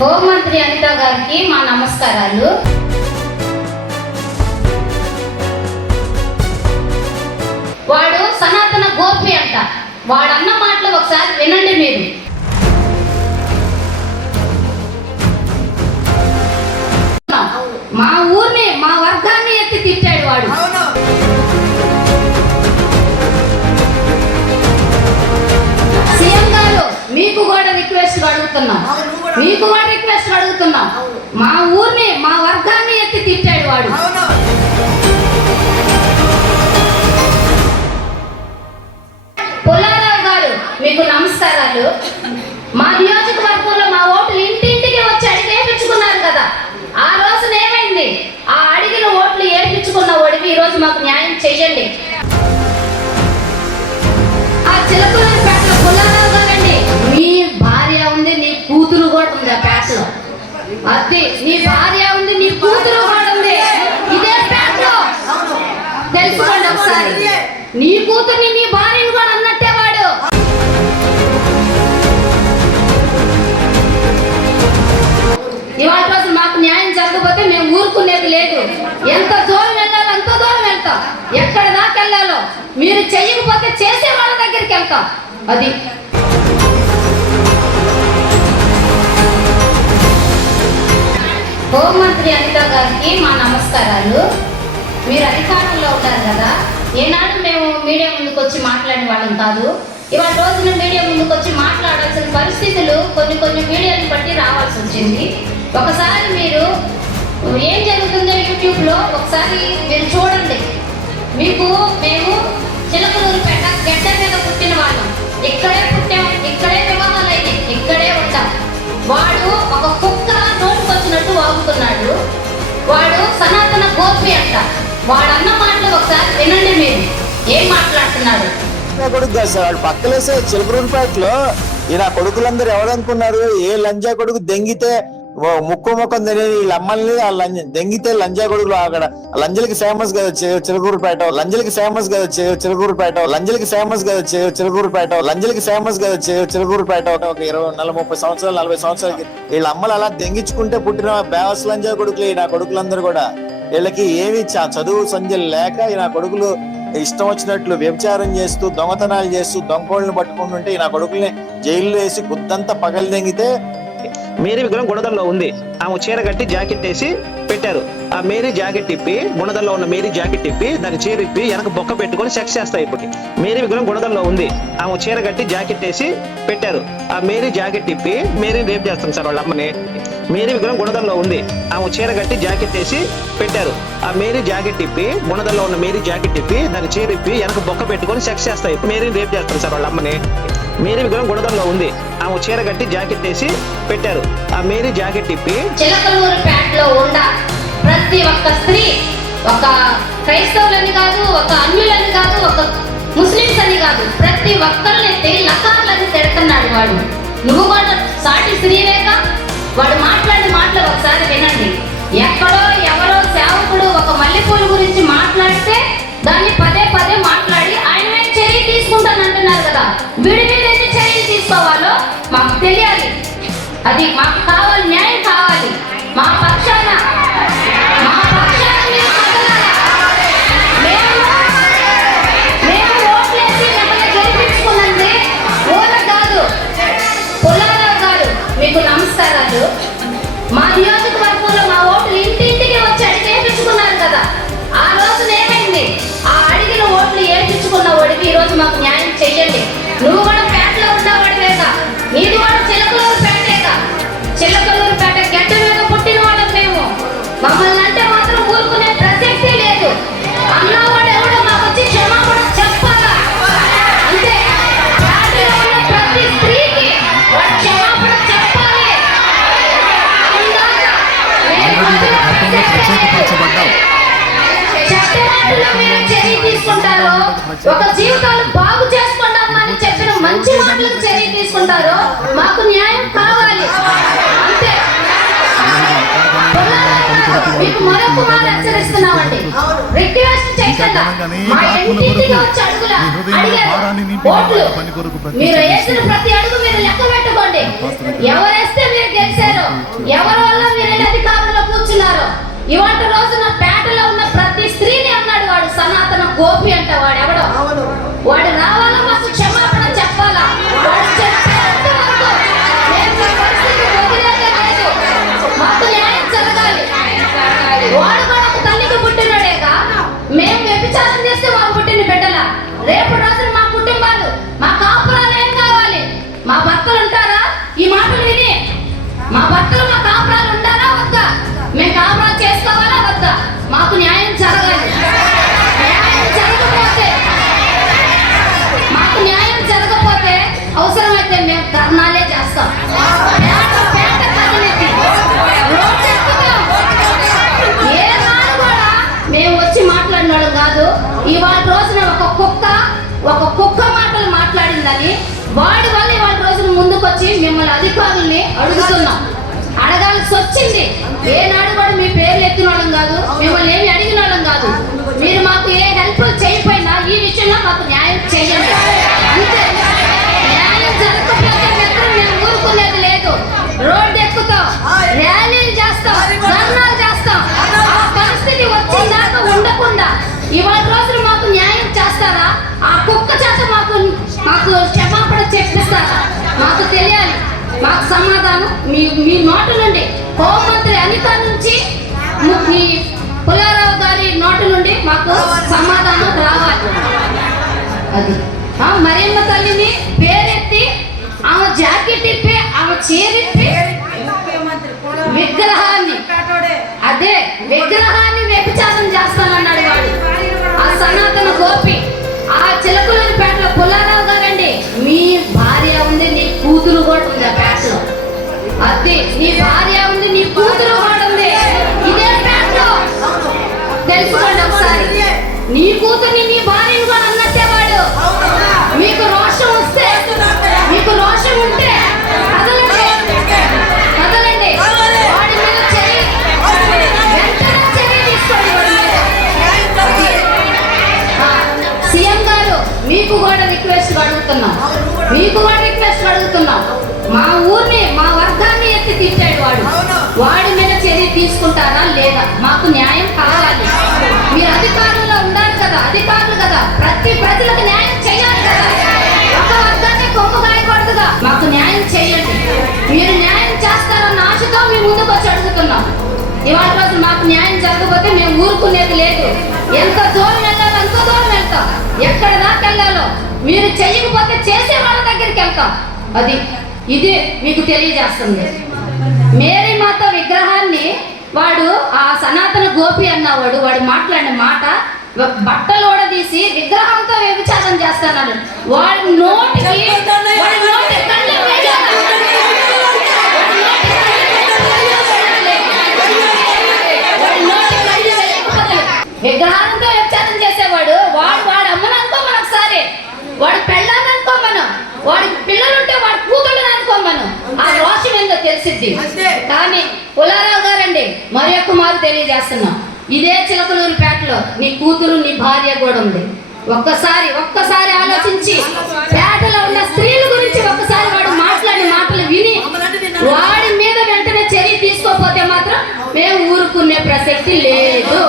హోంమంత్రి అనిత గారికి మా నమస్కారాలు. వాడు సనాతన గోపి అంట. వాడన్న మాటలు ఒకసారి వినండి మీరు. మా ఊరిని మా వర్గాన్ని ఎత్తి తిట్టాడు వాడు. సీఎం గారు మీకు కూడా రిక్వెస్ట్ అడుగుతున్నాం. మీకు కూడా రిక్వెస్ట్ అడుగుతున్నాం. మా ఊరిని మా వర్గాన్ని ఎత్తి తిట్టాడు వాడు. పుల్లారావు గారు మీకు నమస్కారాలు. మా నియోజకవర్గంలో మా ఓట్లు ఇంటింటికి వచ్చి అడిగి వేయించుకున్నారు కదా. ఆ రోజున ఏమైంది? ఆ అడిగిన ఓట్లు ఏపించుకున్న ఒడివి ఈ రోజు మాకు న్యాయం చెయ్యండి. ఆ చిలకలూరి అది నీ భార్య ఉంది నీ కూతురు కూడా ఉంది. ఇదే పేటలో తెలుసుకోండి ఒకసారి. నీ కూతుర్ని నీ భార్యని కూడా అన్నట్టే వాడు. ఇవాళ రోజు మాకు న్యాయం జరగకపోతే మేము ఊరుకునేది లేదు. ఎంత దూరం వెళ్ళాలో అంత దూరం వెళ్తాం. ఎక్కడ దాకా వెళ్ళాలో మీరు చేయకపోతే చేసే వాళ్ళ దగ్గరికి వెళ్తాం. అది హోంమంత్రి అనిత గారికి మా నమస్కారాలు. మీరు అధికారంలో ఉంటారు కదా? ఏనాడు మేము మీడియా ముందుకు వచ్చి మాట్లాడే వాళ్ళం కాదు. ఇవాళ రోజున మీడియా ముందుకు వచ్చి మాట్లాడాల్సిన పరిస్థితులు కొన్ని కొన్ని మీడియాని బట్టి రావాల్సి వచ్చింది. ఒకసారి మీరు ఏం జరుగుతుందో యూట్యూబ్లో ఒకసారి మీరు చూడండి. మీకు మేము చిలకలూరుపేట గడ్డ మీద పుట్టిన వాళ్ళం. వాడన్న మాటలు ఒకసారి వినండి మీరు. ఏం మాట్లాడుతున్నాడు నా కొడుకు కాదు సార్ వాడు పక్కలేసే చిలకరూరుపేటలో ఈ నా కొడుకులందరూ ఎవరనుకున్నారు? ఏ లంజా కొడుకు దెంగితే ముక్కు ముఖం తెలియని అమ్మల్ని ఆ లంజ దెంగితే లంజా కొడుకులు అక్కడ. లంజలకి ఫేమస్ కదా చి- చిలకూరుపేట లంజలకి ఫేమస్ కదా చి- చిలకూరుపేట లంజలకి ఫేమస్ కదా చి- చిలకూరుపేట లంజలకి ఫేమస్ కదా చిలుకూరుపేట చిలకూరుపేట ఒక ఇరవై నలభై ముప్పై సంవత్సరాలు నలభై సంవత్సరాలకి వీళ్ళ అమ్మలు అలా దెంగించుకుంటే పుట్టిన బేవస్ లంజా కొడుకులు ఈ నా కొడుకులందరూ కూడా. వీళ్ళకి ఏమి చ- చదువు సంధ్యలు లేక నా కొడుకులు ఇష్టం వచ్చినట్లు వ్యభిచారం చేస్తూ దొంగతనాలు చేస్తూ దొంగకోళ్ళని పట్టుకుంటుంటే నా కొడుకుల్ని జైల్లో వేసి గుద్దంతా పగలు దెంగితే మేరీ విగ్రహం గుణదల్లో ఉంది. ఆమె చీర కట్టి జాకెట్ వేసి పెట్టారు. ఆ మేరీ జాకెట్ తిప్పి గుణదల్లో ఉన్న మేరీ జాకెట్ తిప్పి దాని చీర ఇప్పి వెనక బొక్క పెట్టుకొని సెక్స్ చేస్తాయి ఇప్పుడు మేరీ విగ్రహం గుణదల్లో ఉంది. ఆమె చీర కట్టి జాకెట్ వేసి పెట్టారు. ఆ మేరీ జాకెట్ తిప్పి మేరీని రేపు చేస్తుంది సార్ వాళ్ళ అమ్మని. మేరీ విగ్రహం గుణదల్లో ఉంది. ఆమె చీర కట్టి జాకెట్ వేసి పెట్టారు. ఆ మేరీ జాకెట్ ఇప్పి గుణదల్లో ఉన్న మేరీ జాకెట్ ఇప్పి దాన్ని చీర ఇప్పి వెనక బొక్క పెట్టుకొని సెక్స్ చేస్తాయి. మేరీని రేప్ చేస్తారు సార్ వాళ్ళ అమ్మని. మేరీ విగ్రహం గుణదల్లో ఉంది. ఆమె చీర కట్టి జాకెట్ వేసి పెట్టారు. ఆ మేరీ జాకెట్ ఇప్పి చిలకలూరుపేటలో ఉన్న ప్రతి ఒక్క స్త్రీ ఒక క్రైస్తవులని కాదు ఒక అన్యులని కాదు ఒక ముస్లిమ్స్ అని కాదు ప్రతి ఒక్కరిని ఎత్తి లకార్లని తిడుతున్నాడు వాడు. నువ్వు కూడా సాటి స్త్రీవేగా వాడు మాట్లాడిన మాటలు ఒకసారి వినండి. ఎక్కడో ఎవరో సేవకుడు ఒక మల్లెపూల గురించి మాట్లాడితే దాన్ని పదే పదే మాట్లాడి ఆయన మీద చర్య తీసుకుంటానంటున్నారు కదా. వీడి మీద ఎన్ని చర్యలు తీసుకోవాలో మాకు తెలియాలి. అది మాకు కావాలి న్యాయం కావాలి. మా పక్షాలు ఉంటారో మాకు న్యాయం కావాలి. అంతే. మీకు హెచ్చరిస్తున్నామండి. రిక్వెస్ట్ పేటలో ఉన్న ప్రతి స్త్రీని అన్నాడు వాడు సనాతన గోపి అంట వాడు ఎవడో వాడు మిమ్మల్ని అధికారుల్ని అడుగుతున్నాం. అడగాల్సి వచ్చింది. ఏనాడు మీ మీ నోటలుండి నుండి హోంమంత్రి అనిత నుంచి మీ పుల్లారావు గారి నోటలుండి నుండి మాకు సమాధానం రావాలి. అది. ఆ మరియమ్మ తల్లిని పేరెత్తి ఆమె జాకెట్ ఇప్పి ఆమె చీరిప్పి విగ్రహాన్ని. అదే విగ్రహాన్ని వ్యభిచారం చేస్తానన్నాడు వాడు. ఆ సనాతన గోపి ఆ చిల ఉంది. నీ భార్య ఉంది నీ కూతురు కూడా ఉంది. ఇదే పేటలో తెలుసుకోండి ఒకసారి. నీ కూతుర్ని నీ భార్యని కూడా అన్నట్టే వాడు. మీకు రోషం వస్తే మీకు రోషం ఉంటే కదలండి. కదలండి. వాడి మీద చెయ్యి. వెంటనే చర్య తీసుకోండి సీఎం గారు మీకు కూడా రిక్వెస్ట్ అడుగుతున్నాం. మీకు కూడా రిక్వెస్ట్ అడుగుతున్నాం. మా ఊరిని మా వర్గాన్ని ఎత్తి తిట్టాడు వాడు వాడి మీద చర్య తీసుకుంటారా లేదా? మాకు న్యాయం కావాలి. మీరు అధికారంలో ఉండాలి కదా అధికారులు కదా. ప్రతి ప్రజలకు న్యాయం చేయాలి కదా. ఒక వర్గాన్ని కొమ్ము గాయకూడదుగా. మాకు న్యాయం చేయండి. మీరు న్యాయం చేస్తారన్న ఆశతో మీ ముందుకు వచ్చి అడుగుతున్నాం. ఇవాళ రోజు మాకు న్యాయం జరగకపోతే మేము ఊరుకునేది లేదు. ఎంత దూరం వెళ్ళాలో అంత దూరం వెళ్తాం. ఎక్కడ దాకా వెళ్ళాలో మీరు చేయకపోతే చేసే వాళ్ళ దగ్గరికి వెళ్తాం. అది ఇది మీకు తెలియజేస్తుంది. మే వాడు ఆ సనాతన గోపి అన్నవాడు వాడు మాట్లాడిన మాట బట్టలు తీసి విగ్రహంతో వ్యభిచారం చేస్తానన్నాడు. వాడి నోటికి నోటి విగ్రహాలతో వ్యభిచారం చేసేవాడు వాడు వాడు అమ్మను అనుకోమను ఒకసారి. వాడు పెళ్ళాన్ని అనుకోమను. వాడి పిల్లలుంటే వాడి కూతుళ్ళని అనుకోమను. ఆ రోషం ఏందో తెలిసిద్ది. కానీ గారండి మరి యొక్క మారు తెలియజేస్తున్నాం. ఇదే చిలకలూరిపేటలో నీ కూతురు నీ భార్య కూడా ఉంది. ఒక్కసారి ఒక్కసారి ఆలోచించి పేటలో ఉన్న స్త్రీల గురించి ఒక్కసారి వాడు మాట్లాడిన మాటలు విని వాడి మీద వెంటనే చర్య తీసుకోకపోతే మాత్రం మేము ఊరుకునే ప్రసక్తి లేదు.